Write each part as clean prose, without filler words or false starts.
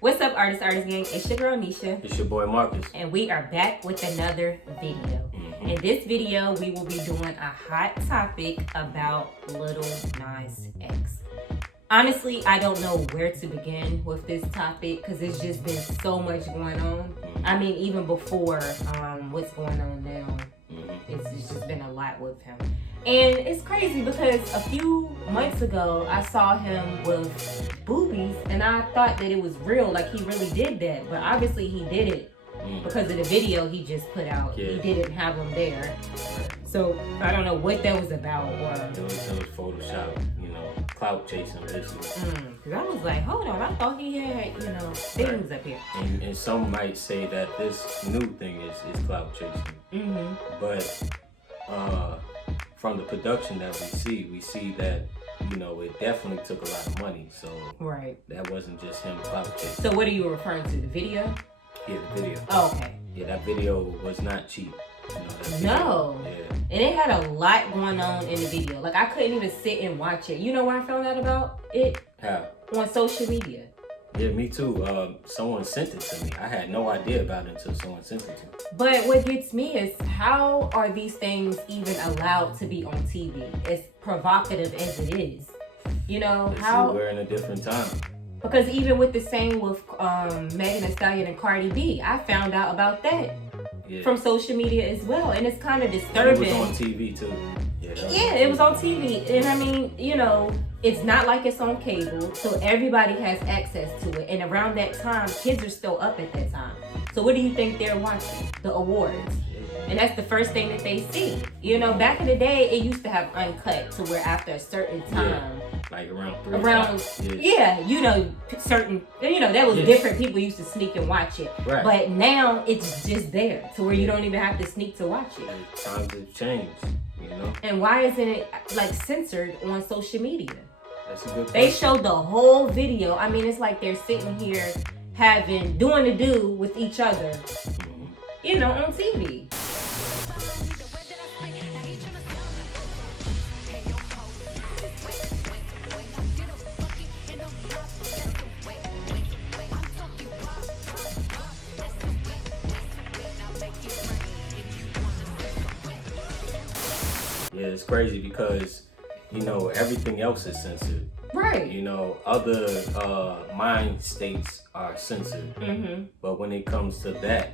What's up, Artis Gang? It's your girl Nisha. It's your boy Marcus. And we are back with another video. In this video, we will be doing a hot topic about Lil Nas X. Honestly, I don't know where to begin with this topic because it's just been so much going on. I mean, even before what's going on now, it's just been a lot with him. And it's crazy because a few months ago, I saw him with boobies and I thought that it was real, like he really did that. But obviously he did it because of the video he just put out. Yeah. He didn't have them there. So I don't know what that was about. Or It was Photoshop, clout chasing basically. Because I was like, hold on, I thought he had, things up here. And some might say that this new thing is clout chasing. But from the production that we see that, it definitely took a lot of money. So that wasn't just him clout chasing. So what are you referring to? The video? Yeah, the video. Oh, okay. Yeah, that video was not cheap. No. Yeah. And it had a lot going on in the video. Like, I couldn't even sit and watch it. You know where I found out about it? How? On social media. Yeah, me too. Someone sent it to me. I had no idea about it until someone sent it to me. But what gets me is, how are these things even allowed to be on TV? As provocative as it is. How... We're in a different time. Because even with the same with Megan Thee Stallion and Cardi B, I found out about that from social media as well. And it's kind of disturbing. It was on TV too. Yeah, it was on TV. And I mean, it's not like it's on cable, so everybody has access to it. And around that time, kids are still up at that time. So what do you think they're watching? The awards. And that's the first thing that they see. Back in the day, it used to have uncut to where after a certain time, like around 3 certain, that was different. People used to sneak and watch it. Right. But now it's just there to where you don't even have to sneak to watch it. Times have changed, And why isn't it like censored on social media? That's a good question. They showed the whole video. I mean, it's like they're sitting here doing the do with each other, on TV. Yeah, it's crazy because, everything else is censored. Right. Other mind states are censored. But when it comes to that,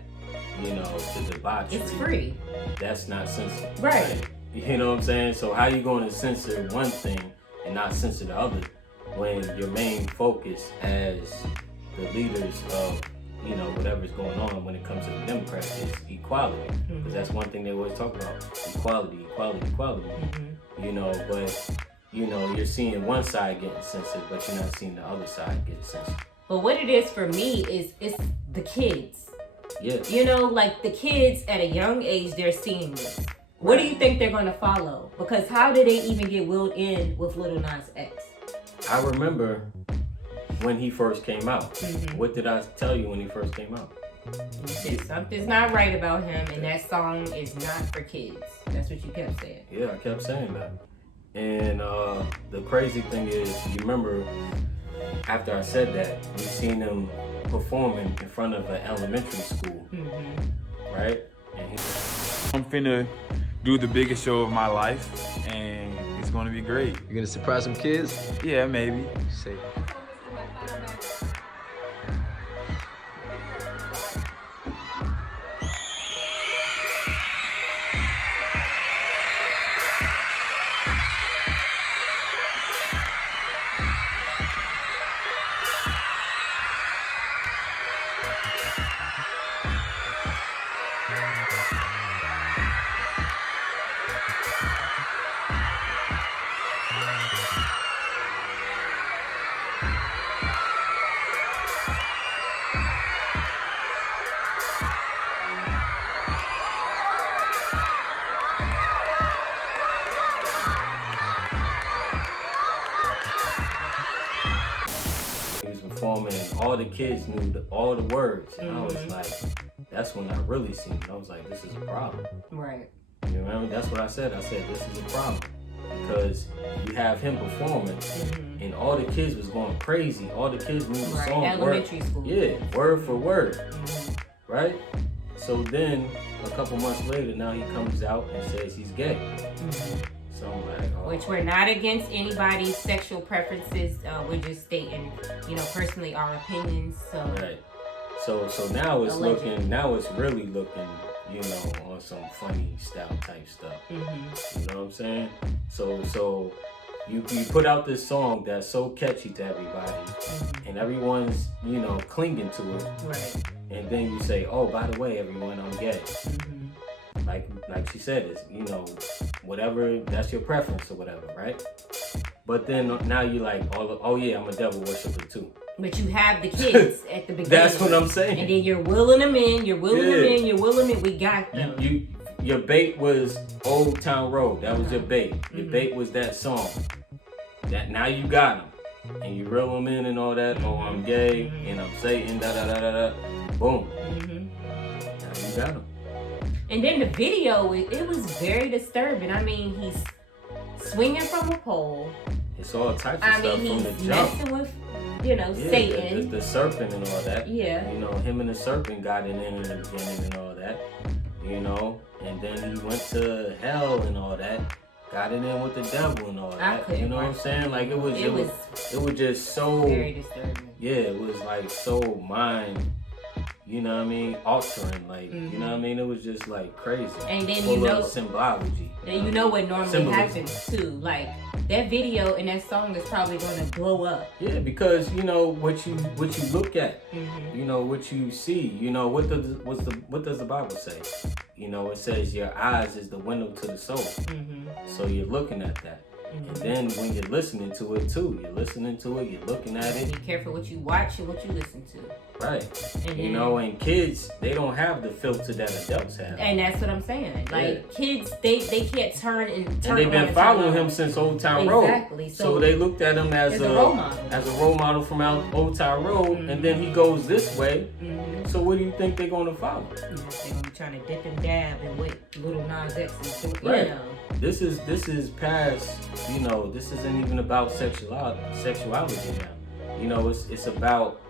the debauchery, it's free. That's not censored. Right. You know what I'm saying? So how you going to censor one thing and not censor the other when your main focus as the leaders of whatever's going on when it comes to the Democrats is equality. Because that's one thing they always talk about. Equality. But you're seeing one side getting censored, but you're not seeing the other side get censored. But what it is for me is it's the kids. Yeah. Like the kids at a young age, they're seeing this. What do you think they're going to follow? Because how did they even get wheeled in with Lil Nas X? I remember when he first came out. What did I tell you when he first came out? You said something's not right about him, and that song is not for kids. That's what you kept saying. Yeah, I kept saying that. And the crazy thing is, you remember after I said that, we seen him performing in front of an elementary school, right? And I'm finna do the biggest show of my life, and it's gonna be great. You gonna surprise some kids? Yeah, maybe. Say. performing, and all the kids knew all the words, and I was like, that's when I really seen it. I was like, this is a problem. Right. You remember? That's what I said. I said, this is a problem. Because you have him performing, and all the kids was going crazy. All the kids knew the Right, song elementary word, school. yeah, word for word, Mhm. right? So then a couple months later, now he comes out and says he's gay. Mhm. So I'm like, oh. Which we're not against anybody's sexual preferences. We're just stating, personally our opinions. So Right. So now it's Allegedly. looking. Now it's really looking. On some funny style type stuff. Mhm. You know what I'm saying? So you put out this song that's so catchy to everybody, Mhm. and everyone's clinging to it, Right. and then you say, oh, by the way, everyone, I'm gay. Mhm. Like she said, it's whatever, that's your preference or whatever, right? But then now you like, oh yeah, I'm a devil worshiper too. But you have the kids at the beginning. That's what I'm saying. And then you're willing them in. You're willing them in. You're willing them in. We got them. Your bait was Old Town Road. That was your bait. Your Mhm. bait was that song. That now you got them, and you reel them in and all that. Oh, I'm gay and I'm Satan. Da da da da da. Boom. Mhm. Now you got them. And then the video, it was very disturbing. I mean, he's swinging from a pole. It's all types of I stuff mean, from he's the jump. messing with, Yeah, Satan. the serpent and all that. Yeah. Him and the serpent got it in the beginning and all that. And then he went to hell and all that. Got it in with the devil and all that. You know what I'm saying? Like it was just so very disturbing. Yeah, it was like so mind, altering. Like you know what I mean? It was just like crazy. And then full of symbology. And you know what normally Symbolism. happens too. Like that video and that song is probably gonna blow up. Yeah, because what you look at, Mhm. what you see, what does the Bible say? It says your eyes is the window to the soul. Mhm. So you're looking at that. And then when you're listening to it too, you're looking at it. Be careful what you watch and what you listen to. Right. And And kids, they don't have the filter that adults have. And that's what I'm saying. Like kids, they can't turn. And they've been following him since Old Town Road. Exactly. So they looked at him as a role model. As a role model from Old Town Road, and then he goes this way. Mhm. So what do you think they're gonna follow? They're gonna be trying to dip and dab and what Lil Nas X is doing. Right. This is past. This isn't even about sexuality now. It's about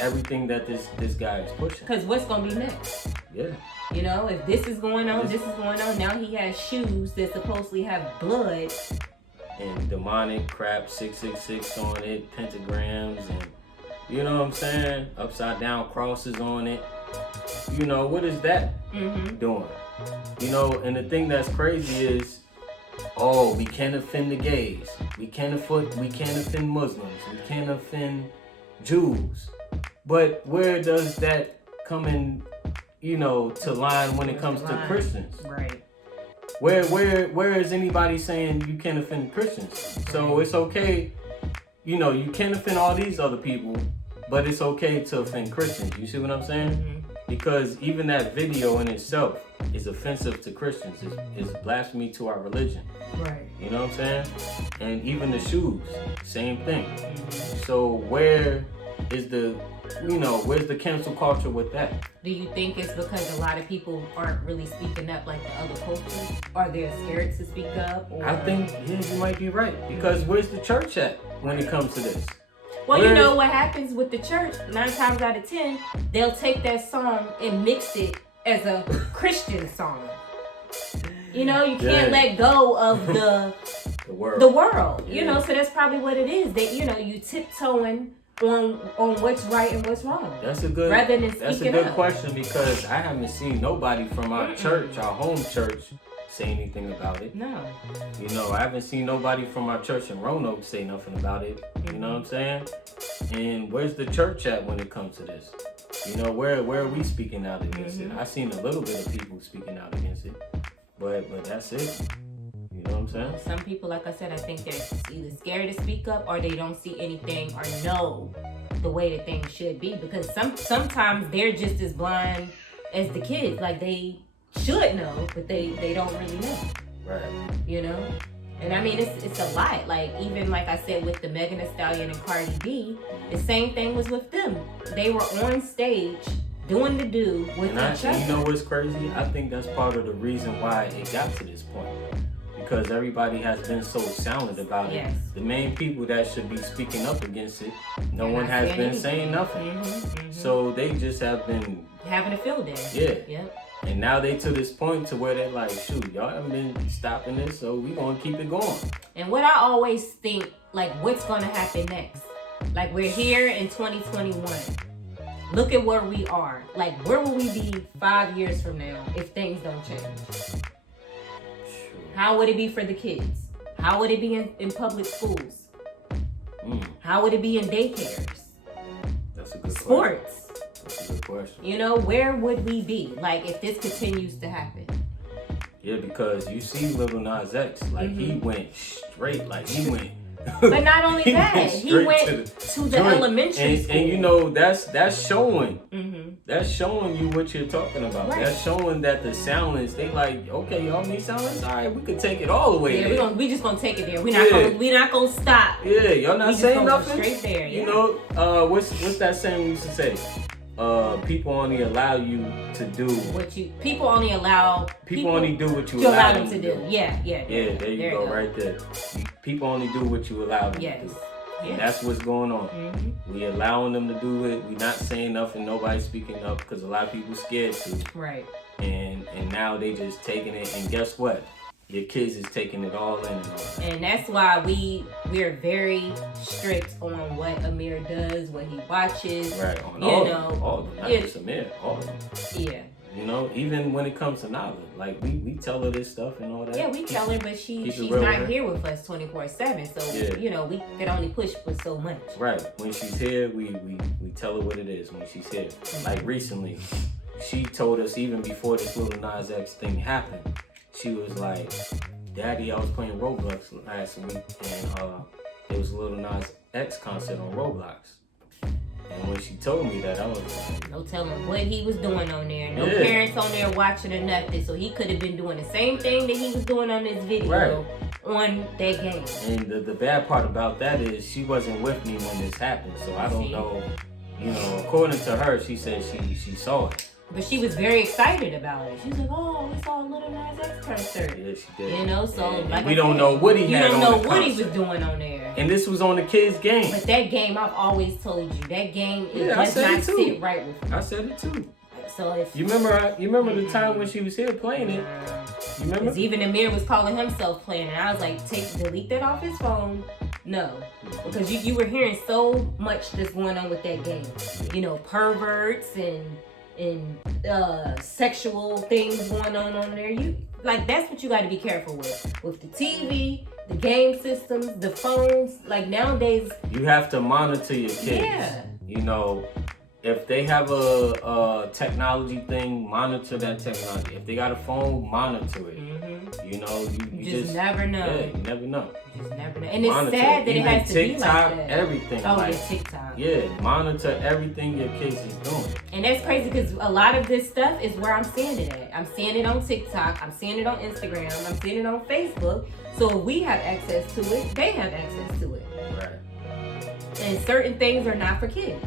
everything that this guy is pushing. Because what's gonna be next? Yeah. If this is going on, this is going on. Now he has shoes that supposedly have blood. And demonic crap, 666 on it, pentagrams, and you know what I'm saying? Upside down crosses on it. What is that doing? And the thing that's crazy is, we can't offend the gays. We can't offend Muslims. We can't offend Jews. But where does that come in, to line when it comes to Christians? Right. Where is anybody saying you can't offend Christians? So it's okay, you can't offend all these other people, but it's okay to offend Christians. You see what I'm saying? Mhm. Because even that video in itself is offensive to Christians. It's blasphemy to our religion. Right. You know what I'm saying? And even the shoes, same thing. Mhm. So where is where's the cancel culture with that? Do you think it's because a lot of people aren't really speaking up like the other cultures? Or they're scared to speak up? Or... I think, you might be right. Because where's the church at when it comes to this? Well, you know what happens with the church, 9 times out of 10, they'll take that song and mix it as a Christian song. You can't let go of the world. Yeah. So that's probably what it is. That you tiptoeing on what's right and what's wrong. That's a good question, because I haven't seen nobody from our church, our home church, say anything about it. No. I haven't seen nobody from our church in Roanoke say nothing about it. You know what I'm saying? And where's the church at when it comes to this? Where are we speaking out against it? I've seen a little bit of people speaking out against it, but that's it. You know what I'm saying? Some people, like I said, I think they're either scared to speak up or they don't see anything or know the way that things should be, because sometimes they're just as blind as the kids. Like they should know, but they don't really know. Right. And I mean, it's a lot. Like even like I said with the Megan Thee Stallion and Cardi B, the same thing was with them. They were on stage doing the with each other. You know what's crazy? I think that's part of the reason why it got to this point. because everybody has been so silent about it. Yes. The main people that should be speaking up against it, no They're one not has saying been anything. saying nothing. So they just have been Having a field day. Yeah. Yep. And now they to this point to where they're like, shoot, y'all haven't been stopping this, so we gonna keep it going. And what I always think, like, what's gonna happen next? Like, we're here in 2021. Look at where we are. Like, where will we be 5 years from now if things don't change? Sure. How would it be for the kids? How would it be in public schools? How would it be in daycares? That's a good Sports. question. That's a good question. You know, where would we be, like, if this continues to happen? Yeah, because you see Lil Nas X, like he went straight, like he went. But not only that, he straight went to to the joint. elementary school. And you know, that's showing. Mm-hmm. That's showing you what you're talking about. Right. That's showing that the silence, they like, okay, y'all need silence? All right, we could take it all the way Yeah, there. we just gonna take it there. We're not gonna stop. Yeah, y'all We not just saying gonna go nothing? straight there, You yeah. know, what's that saying we used to say? People only allow you to do People only allow people only do what you to allow allow them to do. Yeah. Yeah, there you go, right there. People only do what you allow them to Yes. do. Yes. And that's what's going on. Mm-hmm. We allowing them to do it. We not saying nothing. Nobody speaking up because a lot of people scared to. Right. And now they just taking it. And guess what? Your kids is taking it all in and all that. And that's why we're very strict on what Amir does, what he watches. Right. On You all know, of them. All of them. Not yeah. just Amir. All of them. Yeah. You know, even when it comes to Nala, like we tell her this stuff and all that. Yeah, we tell her, but Keep it she's real with not her. here with us 24/7. So Yeah. you know, we can only push for so much. Right. When she's here, we tell her what it is when she's here. Like recently, she told us even before this Lil Nas X thing happened, she was like, Daddy, I was playing Roblox last week and it was a Lil Nas X concert on Roblox. And when she told me that, I was like, No telling what he was doing on there. No Yeah. parents on there watching or nothing. So he could have been doing the same thing that he was doing on this video Right. on that game. and the bad part about that is she wasn't with me when this happened. So I don't See? know, you know, according to her, she said she saw it. But she was very excited about it. She was like, "Oh, we saw a Lil Nas X concert." Yeah, she did. You know, so And like we I don't said, know what he you had don't on know the what he was concert. doing on there. And this was on the kids' game. But that game, I've always told you, that game it Yeah, I does said not it too. sit right with me. I said it too. So if You remember the time when she was here playing it? You remember? because even Amir was calling himself playing, and I was like, delete that off his phone. No, because you were hearing so much that's going on with that game. You know, perverts and sexual things going on there. You like that's what you got to be careful with the TV, the game systems, the phones. Like nowadays, You have to monitor your kids. Yeah. You know, if they have a technology thing, monitor that technology. If they got a phone, monitor it. You know, you just never know. Yeah, you never know. Just never know. And it's Monitor sad that it Even has to TikTok, be like that. everything. Oh, like, yeah, TikTok. Yeah, monitor everything your kids is doing. And that's crazy because a lot of this stuff is where I'm seeing it at. I'm seeing it on TikTok. I'm seeing it on Instagram. I'm seeing it on Facebook. So if we have access to it, they have access to it. Right. And certain things are not for kids.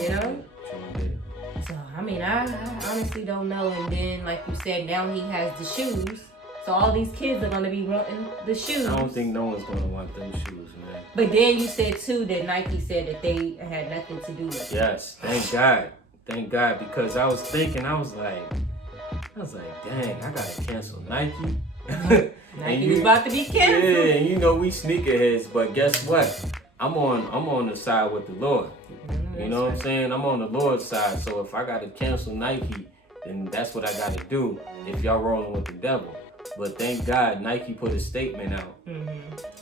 You know? Sure did. So, I mean, I honestly don't know. And then, like you said, now he has the shoes. So all these kids are going to be wanting the shoes. I don't think no one's gonna want them shoes, man. But then you said, too, that Nike said that they had nothing to do with it. Yes, thank God, because I was thinking, I was like, dang, I gotta cancel Nike. Nike was about to be canceled. Yeah, and you know we sneakerheads, but guess what? I'm on the side with the Lord. You know what I'm saying? I'm on the Lord's side. So if I gotta cancel Nike, then that's what I gotta do. If y'all rolling with the devil. But thank God Nike put a statement out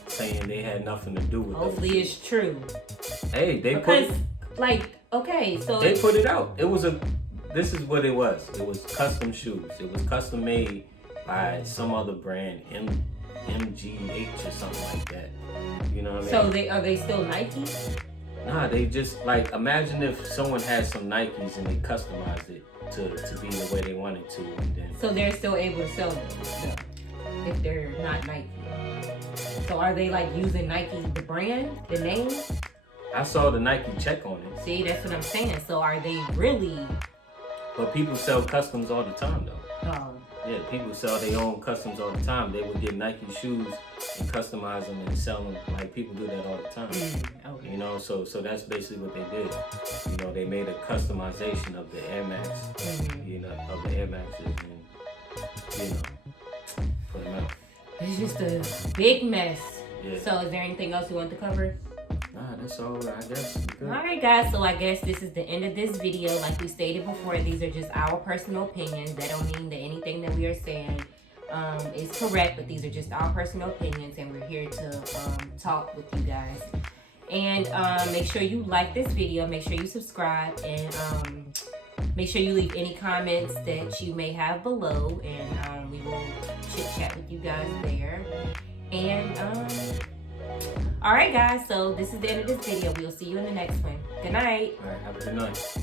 saying they had nothing to do with Hopefully those it's true. shoes. Hey, they Because, put like, okay, so they put it out. This is what it was. It was custom shoes. It was custom made by some other brand, MGH or something like that. You know what I mean? so are they still Nike? Nah, they just like imagine if someone had some Nikes and they customized it to be the way they wanted to, and then So they're still able to sell them though, if they're not Nike. So are they like using Nike, the brand, the name? I saw the Nike check on it. See, that's what I'm saying. So are they really? But people sell customs all the time though. Yeah, people sell their own customs all the time. They would get Nike shoes and customize them and sell them. Like people do that all the time. Okay. You know, so that's basically what they did. You know, they made a customization of the Air Max. You know, of the Air Maxes, and you know, put them out. It's just a big mess. Yeah. So is there anything else you want to cover? Nah, that's all. I guess. Good. Alright guys, so I guess this is the end of this video. Like we stated before, these are just our personal opinions. That don't mean that anything that we are saying is correct, but these are just our personal opinions, and we're here to talk with you guys. And make sure you like this video, make sure you subscribe, and make sure you leave any comments that you may have below, and we will chit chat with you guys there. And alright guys, so this is the end of this video. We'll see you in the next one. Good night. All right, have a good night.